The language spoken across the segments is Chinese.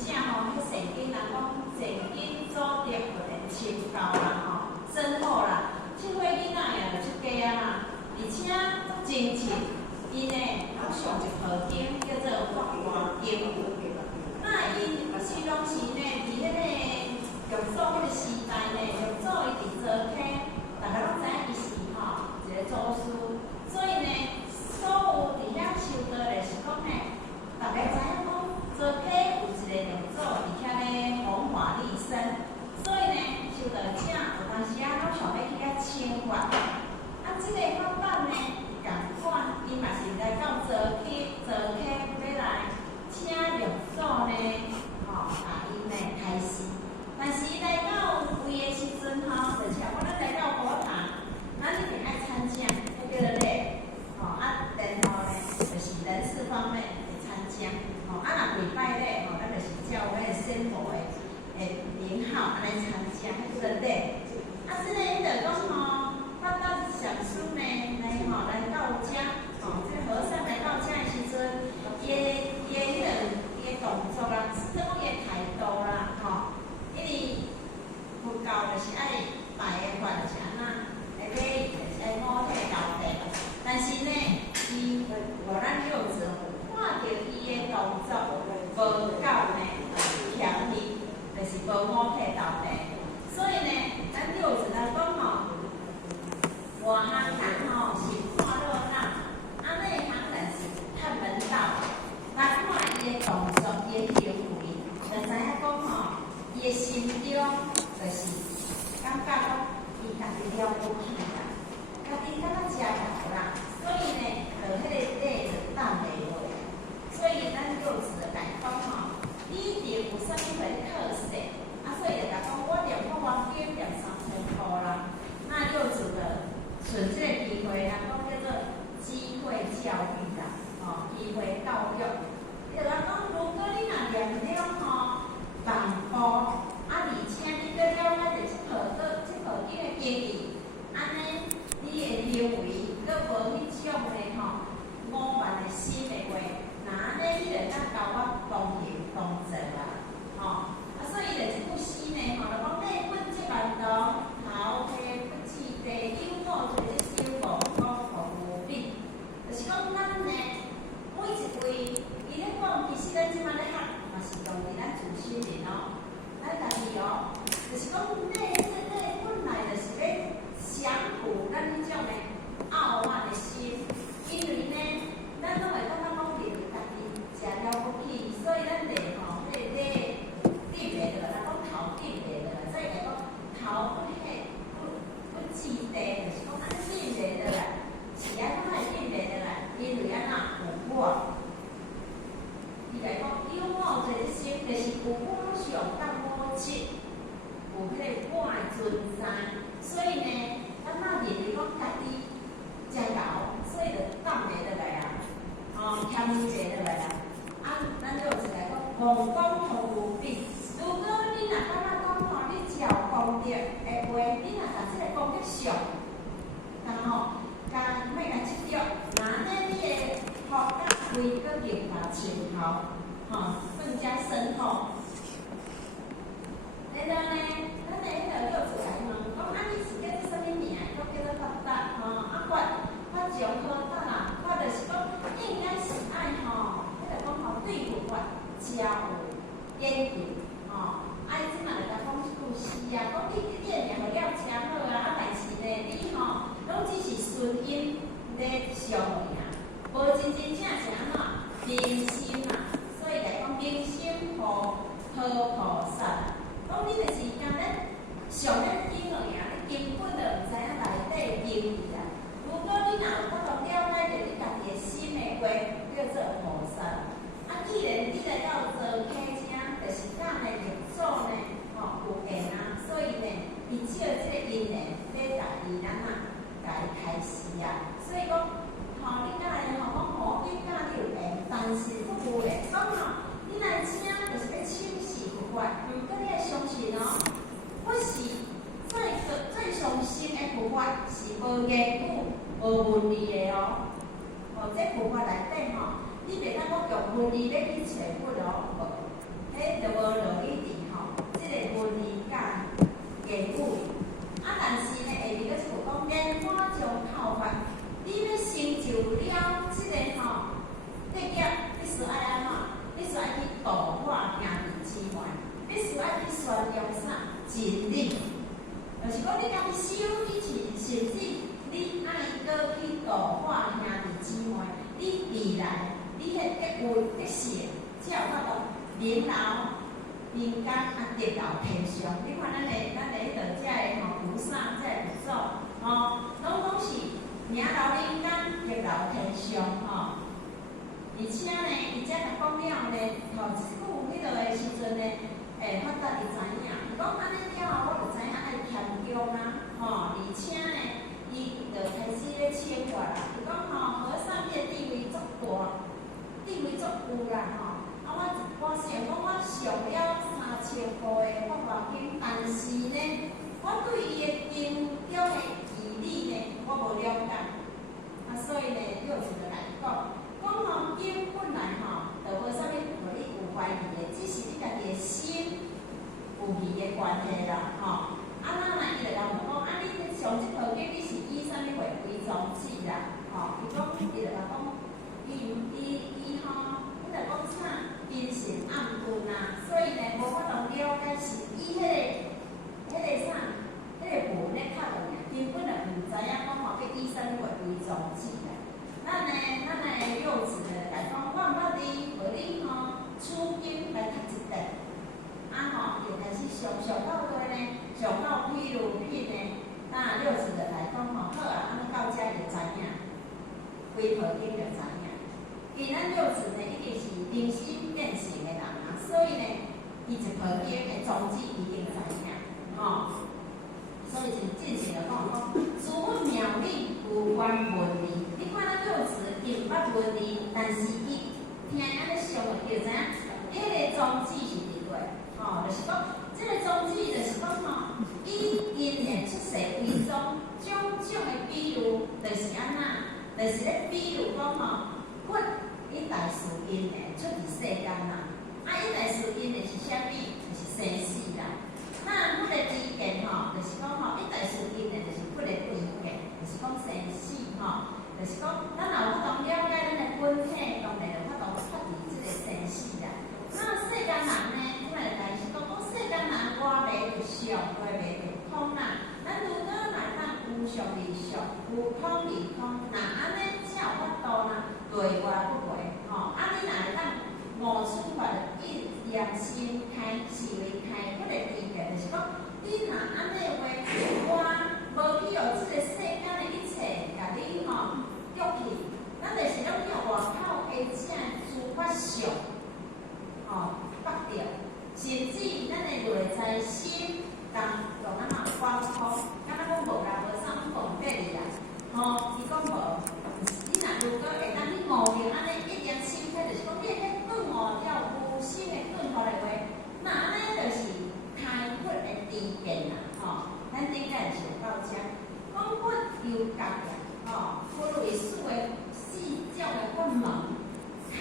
正吼，迄圣经人讲前因祖德互人亲厚啦吼，真好啦。即岁囡仔也就出家啊啦，而且真亲，因呢要上一号经叫做法华经。那因是拢是呢，伫迄个玉祖迄个时代呢，玉祖伊伫做溪，大家拢知影伊是吼一个祖师，所以呢，所有伫遐修道的是讲呢，大家知影讲做溪有一个玉祖伫遐咧弘法利生，所以呢，修道者有当时啊，拢想要去遐请法。啊，即个法版呢，共款，伊嘛是来到做溪要来请玉祖呢，甲因呢开示。但是伊来到位的时阵吼，就是讲咱来到佛堂，咱一定爱参加，迄叫做礼，啊，然后呢，就是人事方面会参加，啊，若跪拜礼，咱就是照迄个先佛的名号安尼参加，迄叫做礼。啊，即个伊就讲吼，发达上师呢，来到家，这个和尚来到家的时阵，伊的动作啦，即讲伊的态度啦，因为佛教就是爱拜的法就是安那，礼仪就是爱五体投地。但是呢，伊咱六祖看到伊的动作无够呢强烈，就是无五体投地。所以呢，咱六祖来讲吼，外行人吼是看热闹，内行人是看门道。来看伊的动作，伊的行为，就知影讲吼，伊的心中就是感觉讲，伊家己了不起啦，家己感觉真厚啦，所以呢，就迄个礼就担袂落。所以咱六祖就甲伊讲吼，你一定有啥物个特色，所以就甲讲我念法华经念3000箍啦。那六祖的顺这个机会，人讲叫做机会教育啦，机会教育。就讲讲，如果你若念了吼万步，而且你搁了解着这号经的经义，安尼你的行为搁无迄种的傲慢的心的话，那安尼你就当交我同行同坐啦，所以就是不惜呢，就讲内本即万道，头皮不至地，有我做即修无讲服务品，就是讲咱呢每一位。伊咧讲，其实咱即摆咧学，嘛是用伫咱自身人咱家己就是讲，本来就是要降服咱迄种的傲慢的心，因为呢，咱拢会感觉讲认为家己真了不起，所以咱咧迄个咧顶袂落来，讲头顶袂落来，所以来讲头不至地，就是讲安尼顶袂落来，是安怎会顶袂落来？因为安怎有我。伊来讲，有我做即心，就是有我上甲我执，有迄个我的存在。所以呢，咱若认为讲家己真厚，所以就担袂落来啊，谦袂落来啊。咱就一来讲，皇宫服务品。如果你若感觉讲吼，你照功德的话，你若把即个功德上，甲莫甲执着，那呢你的福甲慧搁更加深厚，更加深厚。然后呢，咱的迄个六祖来问讲，你是叫做啥物名？讲叫做法达，法上好达啦，法就是讲应该是爱迄个讲对佛法真有研究，爱即嘛就甲讲是啊，讲你的名号了真好啊，但是呢，你拢只是顺因咧上尔，无真正是安怎明心啊，所以来讲明心好菩萨，讲你就是干咱上咱经而已，你根本就毋知影内底经义啊。如果你若有法度了解着你家己的心的话，叫做菩萨。既然你来到做溪者，就是甲呢玉祖呢，有缘啊，所以呢，伊借这个因缘，要甲伊甲伊开示啊。所以讲，你甲来讲你甲你有缘，但是不有缘讲你来请就是要请示佛法，如果你会相信我是最上心的佛法，是无言语、无文字的这佛法内底你袂当我用文字要去找本无。迄迄就无落去伫吼，即个文理甲言语。啊，但是呢，下面佫是有讲烟花将泡发，你要成就了即个吼职业，必须爱安怎？必须爱去度化兄弟姊妹，必须爱去宣扬啥？真理。就是讲，你家己修你甚至你爱搁去度化兄弟姊妹，你未来你迄德位德性，才有法度领导民间啊，得到天上。你看咱迄道遮个吼菩萨，遮个佛祖吼，拢是名留人间，得留天上吼。而且呢，伊遮甲讲了呢，吼，一句迄落个时阵呢，发达伊知影，伊讲安尼了后，我就知影爱谦恭啊，吼，而且呢，伊就开始咧请我啦。伊讲吼，和尚伊个地位足大，地位足有啦吼。啊，我想讲，我上了3000块的法华经，但是呢，我对伊的经中的义理呢，我无了解。啊，所以呢，有一个来讲。讲吼，经本来吼，就无啥物互你有怀疑的，只是你家己的心有疑的关系啦，吼。啊，咱若伊就甲问讲，啊，你上即套经你是以啥物为为宗旨啦？吼，伊讲，伊就甲讲，伊吼，迄个讲啥，阴神暗顿啊，所以呢，无法度了解是以迄个啥，迄个文咧较落尔，根本就毋知影讲吼，要以啥物为宗旨啦。咱的幼稚的来讲，我毋捌你，互你吼取经来读一段，啊吼，就开始上到底呢，上到譬如品呢，那幼稚的来讲吼，好啊，安尼到遮就知影，规套经就知影。因咱幼稚呢，已经是灵心变性的人啊，所以呢，伊一套经的宗旨已经知影，吼。所以就进行了讲，诸佛妙理有关文理。你看咱幼稚，伊毋捌文理，但是伊听安尼上了，就知影，迄个宗旨是伫对，吼，就是讲，即个宗旨就是讲吼，以因缘出世为宗，种种的比喻，就是安怎，就是咧比喻讲吼，佛伊大事因缘出伫世间啦，啊，伊大事因缘是啥物？就是生死啦。那佛的知见吼，就是讲吼，伊大事因缘就是佛的知见，就是讲生死吼，就是讲咱若有法度了解咱的本体，当然就法度脱离即个生死啦。那世间人呢，即卖就是讲世间人我袂着相，我袂着空啦。咱如果来当有相离相，有空离空，那安尼才有法度啦，对外不违吼。啊，你若会当无处法一良心开，是为开佛的知见，就是讲，你若安尼话，我无去用即个世间的一切，甲你吼约去，咱就是拢用外口的这诸法相，吼绑着，甚至咱的内在心，当用咱嘛光空，敢若讲无啦，无啥物讲法哩啦，吼，伊讲无，你若如果会当去悟着安尼一良心开，就是讲你迄顿悟了。新的顿法的话，那安尼就是开佛的知见啦，吼。咱顶下是有到遮，讲佛有觉呀，吼，佛为四个四种的法门，开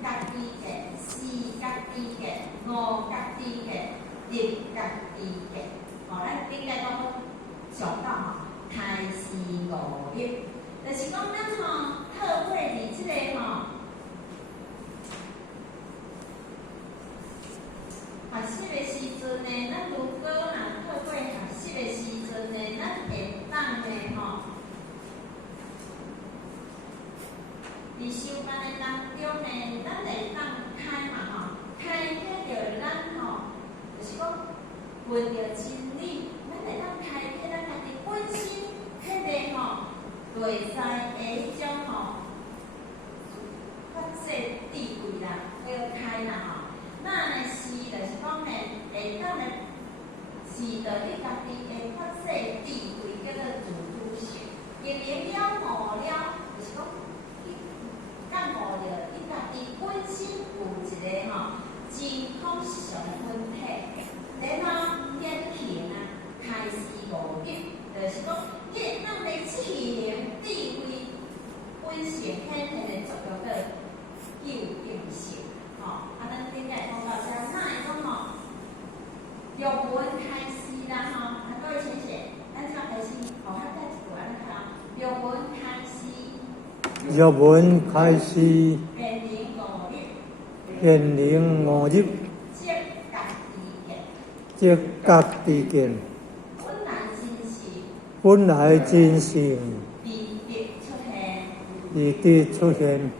觉知见、四觉知见、五觉知见、六觉知见，吼，咱顶下讲上到吼开示五力，就是讲咱吼透过伫即个吼。学习的时阵呢，咱如果若透过学习的时阵呢，咱会当的吼，伫修班的当中呢，咱会当开嘛吼，开启着咱吼，就是讲闻着真理，咱会当开启咱家己本身迄个吼内在的迄种吼发射智慧啦，叫开啦吼。那呢是，就是讲呢，会当呢是着你家己的发射智慧，叫做自主性。因为了悟了，就是讲，你感悟着你家己入门开始，便零5日，便零5日，即家己见，即各地见，本来真是本来真是离别出现。离地出现。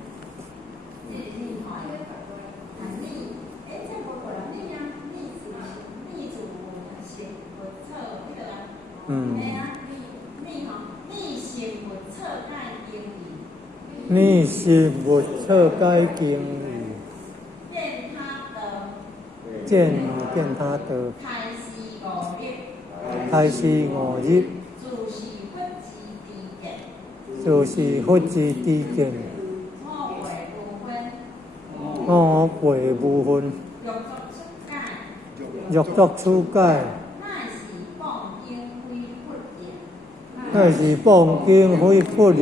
逆是无测该经语，见他得，开始5日，就是佛之地见，5辈无分，欲作出界，乃是放经非佛了。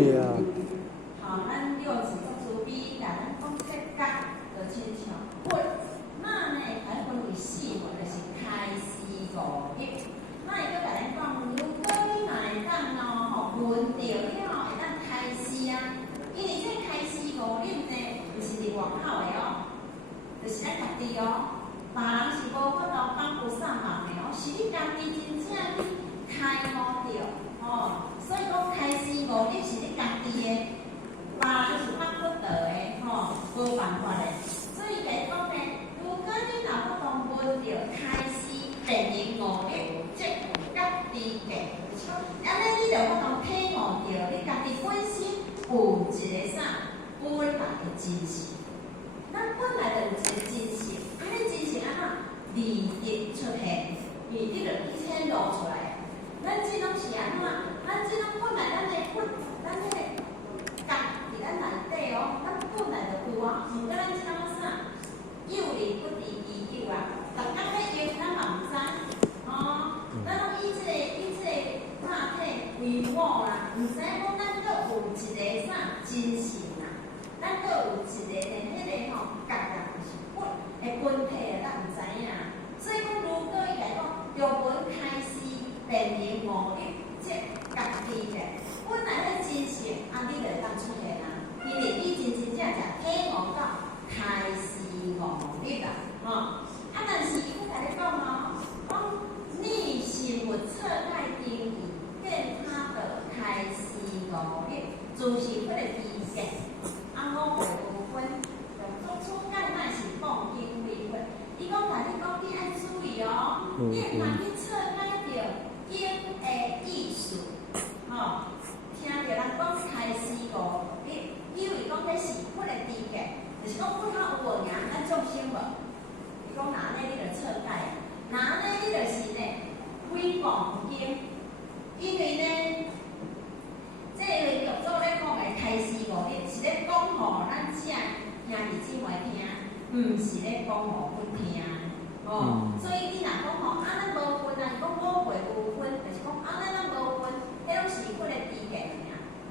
所以你若讲吼，咱无分啊，是讲5辈无分，就是讲咱无分，迄拢是佛的知见尔。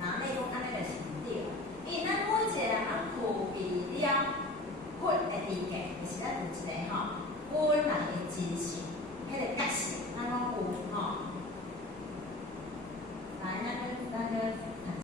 那你讲安尼就是。